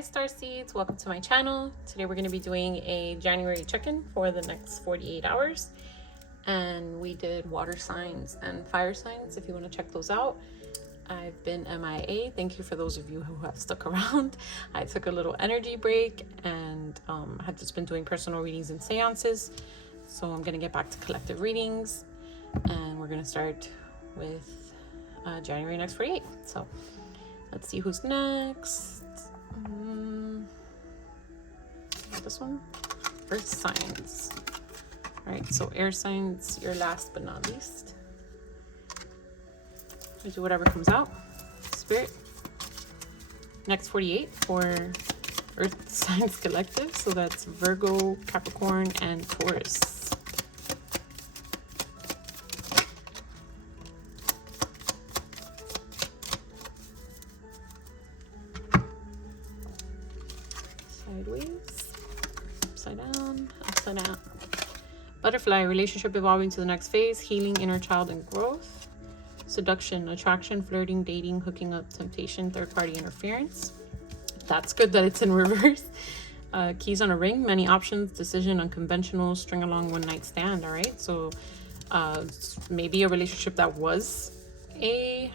Hi Starseeds, welcome to my channel. Today we're going to be doing a January check-in for the next 48 hours. And we did water signs and fire signs if you want to check those out. I've been MIA. Thank you for those of you who have stuck around. I took a little energy break and had just been doing personal readings and seances. So I'm going to get back to collective readings and we're going to start with January next 48. So let's see who's next. This one, earth signs. All right, so air signs, you're last but not least. We do whatever comes out. Spirit. Next 48 for earth signs collective. So that's Virgo, Capricorn, and Taurus. Sideways, upside down, upside down. Butterfly, relationship evolving to the next phase, healing inner child and growth. Seduction, attraction, flirting, dating, hooking up, temptation, third party interference. That's good that it's in reverse. Keys on a ring, many options, decision, unconventional, string along, one night stand. All right, so maybe a relationship that was a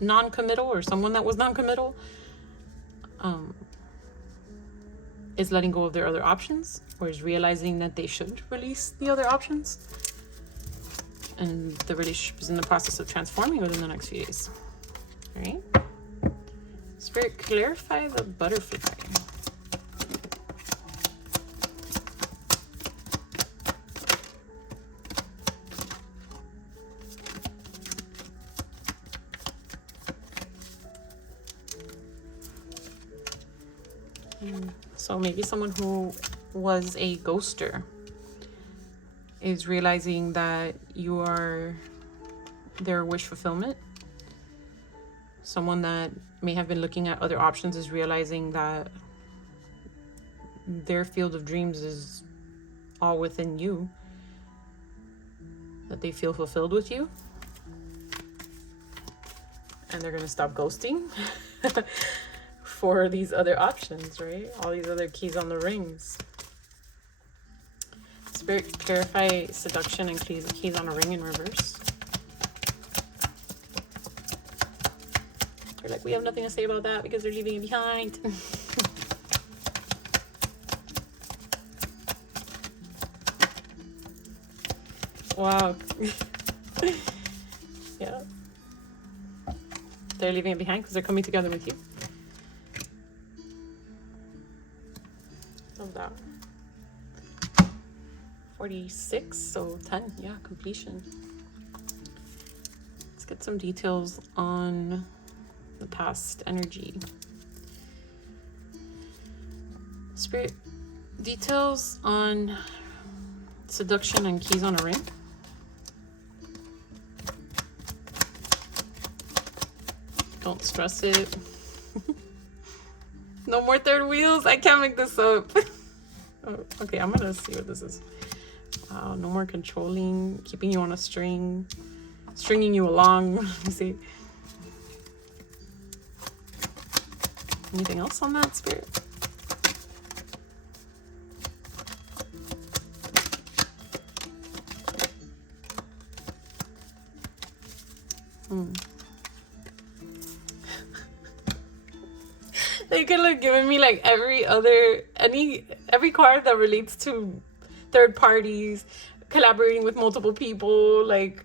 non-committal or someone that was non-committal. Is letting go of their other options, or is realizing that they should release the other options, and the relationship is in the process of transforming within the next few days. All right, Spirit, clarify the butterfly. So maybe someone who was a ghoster is realizing that you are their wish fulfillment. Someone that may have been looking at other options is realizing that their field of dreams is all within you, that they feel fulfilled with you, and they're going to stop ghosting. For these other options, right? All these other keys on the rings. Spirit, clarify seduction and keys on a ring in reverse. They're like, we have nothing to say about that because they're leaving it behind. Wow. Yeah. They're leaving it behind because they're coming together with you. Love that. 46, so 10, yeah, completion. Let's get some details on the past energy. Spirit, details on seduction and keys on a ring. Don't stress it. No more third wheels. I can't make this up. Oh, okay, I'm gonna see what this is. Wow, no more controlling, keeping you on a string, stringing you along. Let me see. Anything else on that, Spirit? They could have given me like every card that relates to third parties, collaborating with multiple people. Like,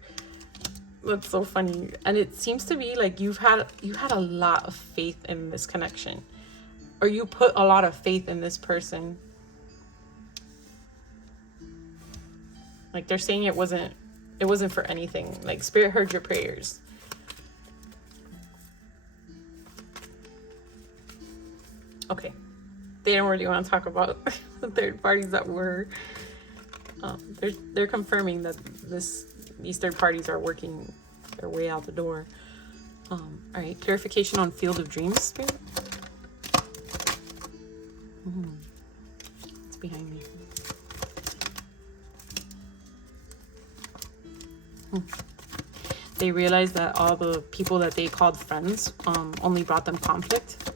that's so funny. And it seems to be like you had a lot of faith in this connection, or you put a lot of faith in this person. Like, they're saying it wasn't for anything. Like, Spirit heard your prayers. Okay, they don't really want to talk about the third parties that were. They're confirming that these third parties are working their way out the door. All right, clarification on field of dreams, Spirit. It's behind me. They realized that all the people that they called friends only brought them conflict.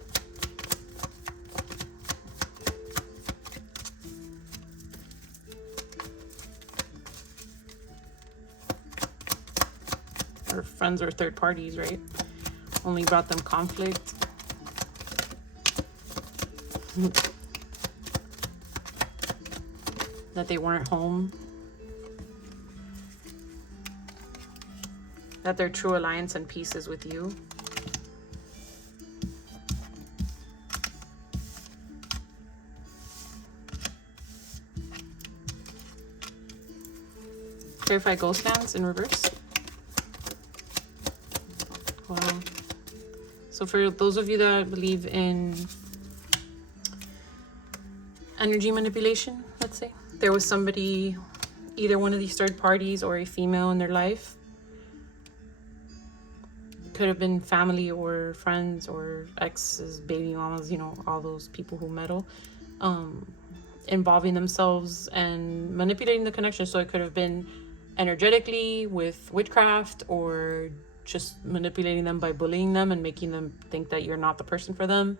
friends or third parties, right? Only brought them conflict. That they weren't home. That their true alliance and peace is with you. Clarify ghost stands in reverse. Wow. So for those of you that believe in energy manipulation, let's say, there was somebody, either one of these third parties or a female in their life. Could have been family or friends or exes, baby mamas, you know, all those people who meddle, involving themselves and manipulating the connection. So it could have been energetically with witchcraft, or just manipulating them by bullying them and making them think that you're not the person for them.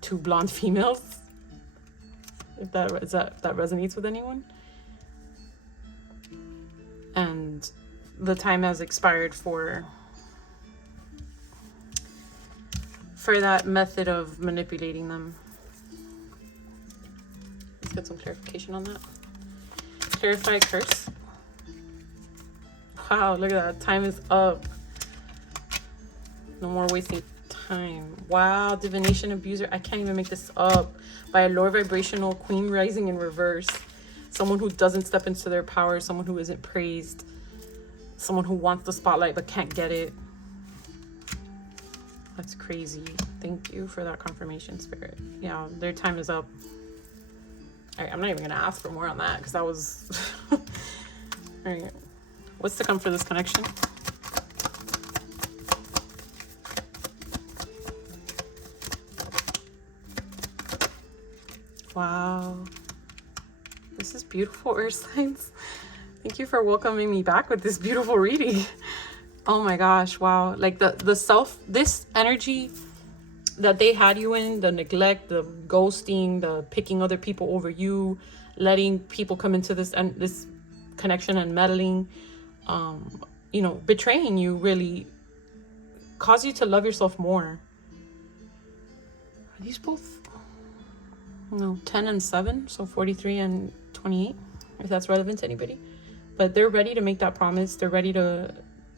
Two blonde females, if that resonates with anyone. And the time has expired for that method of manipulating them. Let's get some clarification on that. Clarify curse. Wow, look at that. Time is up. No more wasting time. Wow, divination abuser. I can't even make this up. By a lower vibrational queen rising in reverse. Someone who doesn't step into their power. Someone who isn't praised. Someone who wants the spotlight but can't get it. That's crazy. Thank you for that confirmation, Spirit. Yeah, their time is up. All right, I'm not even going to ask for more on that because that was... All right. What's to come for this connection? Wow. This is beautiful, Earth signs. Thank you for welcoming me back with this beautiful reading. Oh my gosh, wow. Like this energy that they had you in, the neglect, the ghosting, the picking other people over you, letting people come into this connection and meddling, you know, betraying you, really cause you to love yourself more. Are these both? No, 10 and 7, so 43 and 28, if that's relevant to anybody. But they're ready to make that promise. They're ready to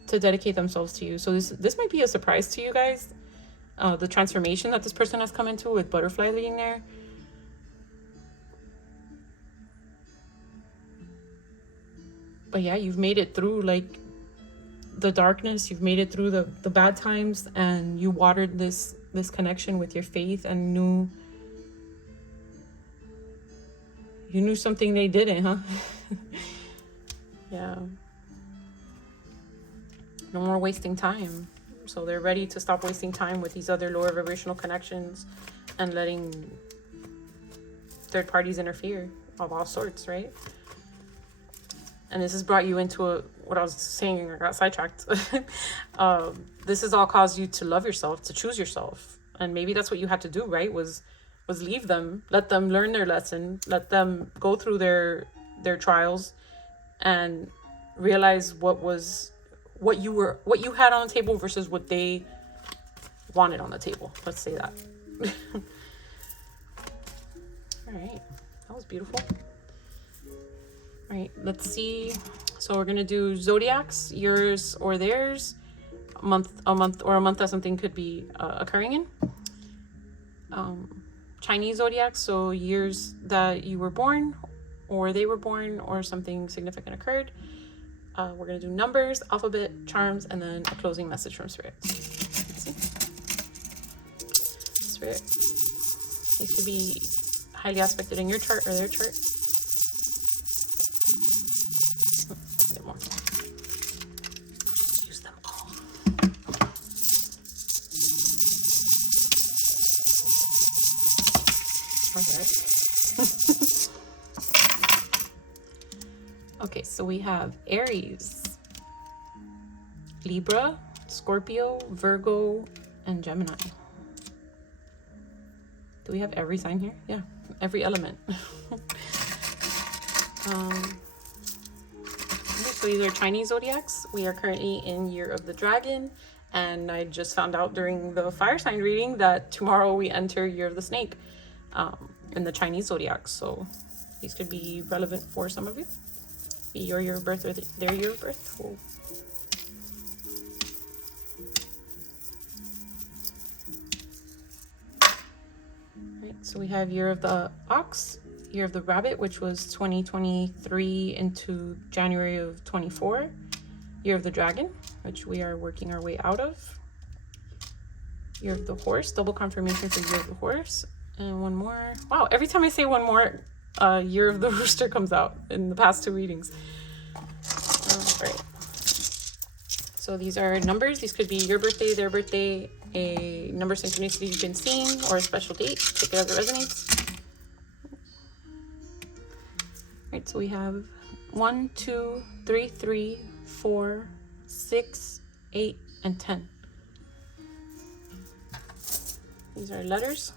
dedicate themselves to you. So this might be a surprise to you guys. The transformation that this person has come into with butterfly being there. But yeah, you've made it through like the darkness. You've made it through the bad times, and you watered this connection with your faith, and you knew something they didn't, huh? Yeah. No more wasting time. So they're ready to stop wasting time with these other lower vibrational connections and letting third parties interfere of all sorts, right? And this has brought you into what I was saying, I got sidetracked. This has all caused you to love yourself, to choose yourself. And maybe that's what you had to do, right? Was leave them, let them learn their lesson, let them go through their trials, and realize what you had on the table versus what they wanted on the table. Let's say that. All right, that was beautiful. All right, let's see. So we're gonna do zodiacs, yours or theirs, a month that something could be occurring in. Chinese zodiacs, so years that you were born, or they were born, or something significant occurred. We're going to do numbers, alphabet, charms, and then a closing message from Spirit. Let's see. Spirit needs to be highly aspected in your chart or their chart. Get more. Just use them all. All right. Okay, so we have Aries, Libra, Scorpio, Virgo, and Gemini. Do we have every sign here? Yeah, every element. So these are Chinese zodiacs. We are currently in Year of the Dragon, and I just found out during the fire sign reading that tomorrow we enter Year of the Snake in the Chinese zodiacs. So these could be relevant for some of you. Be your year of birth or their year of birth. Cool. Right, so we have Year of the Ox, Year of the Rabbit, which was 2023 into January of 24. Year of the Dragon, which we are working our way out of. Year of the Horse, double confirmation for Year of the Horse. And one more. Wow, every time I say one more, Year of the Rooster comes out in the past 2 readings. All right. So these are numbers. These could be your birthday, their birthday, a number synchronicity you've been seeing, or a special date. Take it as it resonates. Right, so we have 1, 2, 3, 3, 4, 6, 8, and 10. These are letters.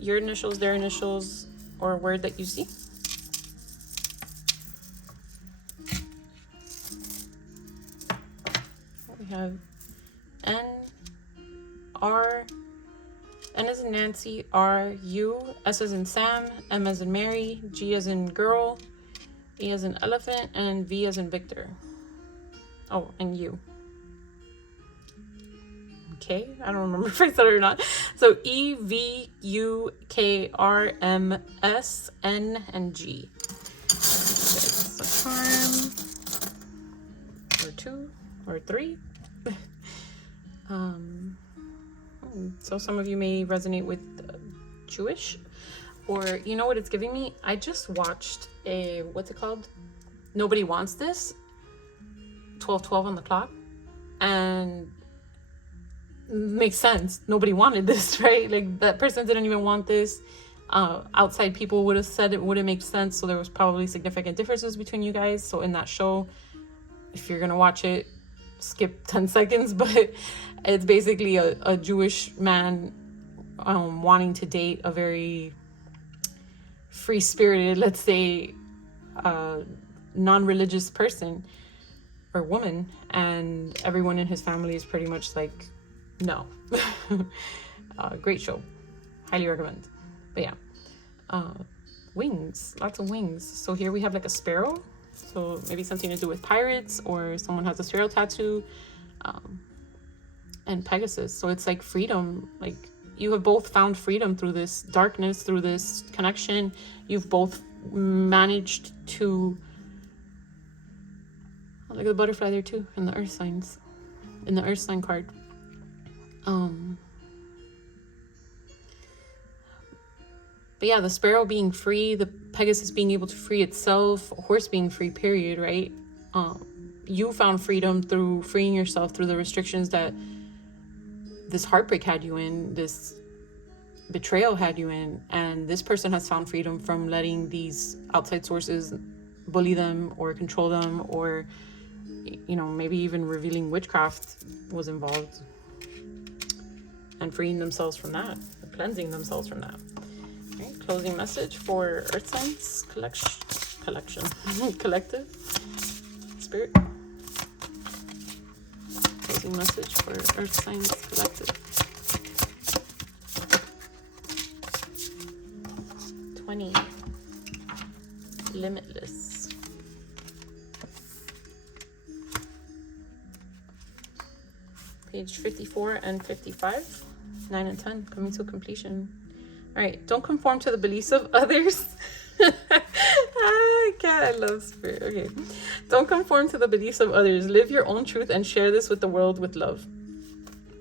Your initials, their initials, or a word that you see. We have N, R, N as in Nancy, R, U, S as in Sam, M as in Mary, G as in girl, E as in elephant, and V as in Victor. Oh, and U. Okay, I don't remember if I said it or not. So E, V, U, K, R, M, S, N, and G. That's a charm. Or 2, or 3. So some of you may resonate with Jewish, or you know what it's giving me? I just watched a, what's it called? Nobody Wants This, 12:12 on the clock, and makes sense. Nobody wanted this, right? Like that person didn't even want this. Outside people would have said it wouldn't make sense, so there was probably significant differences between you guys. So in that show, if you're gonna watch it, skip 10 seconds, but it's basically a Jewish man wanting to date a very free-spirited, let's say, non-religious person or woman, and everyone in his family is pretty much like, no. Great show, highly recommend. But yeah, wings, lots of wings. So here we have like a sparrow, so maybe something to do with pirates, or someone has a sparrow tattoo, and Pegasus. So it's like freedom. Like you have both found freedom through this darkness, through this connection. You've both managed to, oh, look at the butterfly there too, in the earth signs, in the earth sign card. But yeah, the sparrow being free, the Pegasus being able to free itself, horse being free, period, right? You found freedom through freeing yourself through the restrictions that this heartbreak had you in, this betrayal had you in, and this person has found freedom from letting these outside sources bully them or control them, or, you know, maybe even revealing witchcraft was involved, and freeing themselves from that, cleansing themselves from that. Okay, closing message for Earth Signs collective spirit. Closing message for Earth Signs collective. 20. Limitless. Page 54 and 55. 9 and 10 coming to completion. All right, don't conform to the beliefs of others. I love spirit. Okay, don't conform to the beliefs of others. Live your own truth and share this with the world with love.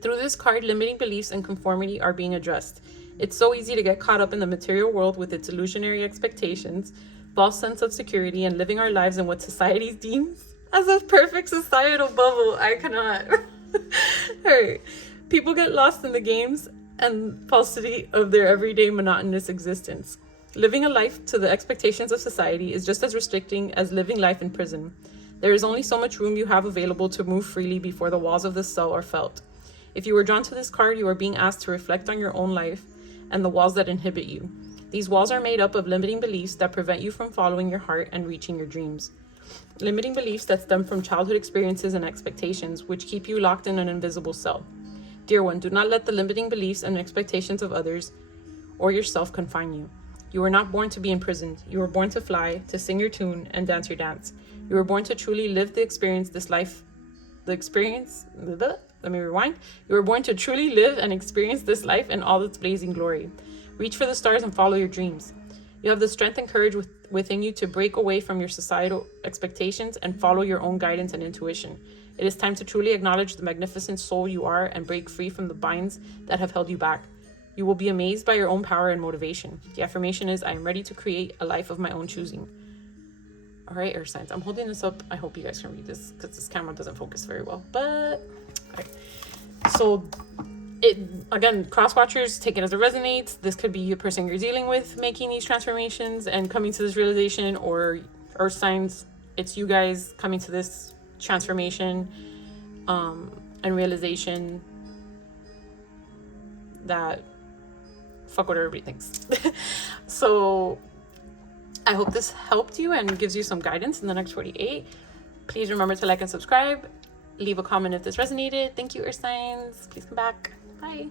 Through this card, limiting beliefs and conformity are being addressed. It's so easy to get caught up in the material world with its illusionary expectations, false sense of security, and living our lives in what society deems as a perfect societal bubble. I cannot. All right, people get lost in the games and falsity of their everyday monotonous existence. Living a life to the expectations of society is just as restricting as living life in prison. There is only so much room you have available to move freely before the walls of the cell are felt. If you were drawn to this card, you are being asked to reflect on your own life and the walls that inhibit you. These walls are made up of limiting beliefs that prevent you from following your heart and reaching your dreams. limiting beliefs that stem from childhood experiences and expectations, which keep you locked in an invisible cell. Dear one, do not let the limiting beliefs and expectations of others or yourself confine you. You were not born to be imprisoned. You were born to fly, to sing your tune, and dance your dance. You were born to truly live let me rewind. You were born to truly live and experience this life in all its blazing glory. Reach for the stars and follow your dreams. You have the strength and courage within you to break away from your societal expectations and follow your own guidance and intuition. It is time to truly acknowledge the magnificent soul you are and break free from the binds that have held you back. You will be amazed by your own power and motivation. The affirmation is, I am ready to create a life of my own choosing. All right, earth signs. I'm holding this up. I hope you guys can read this because this camera doesn't focus very well. But, all right. So, again, cross watchers, take it as it resonates. This could be a person you're dealing with making these transformations and coming to this realization, or earth signs, it's you guys coming to this transformation and realization that fuck what everybody thinks. So I hope this helped you and gives you some guidance in the next 48. Please remember to like and subscribe. Leave a comment if this resonated. Thank you, earth signs. Please come back. Bye.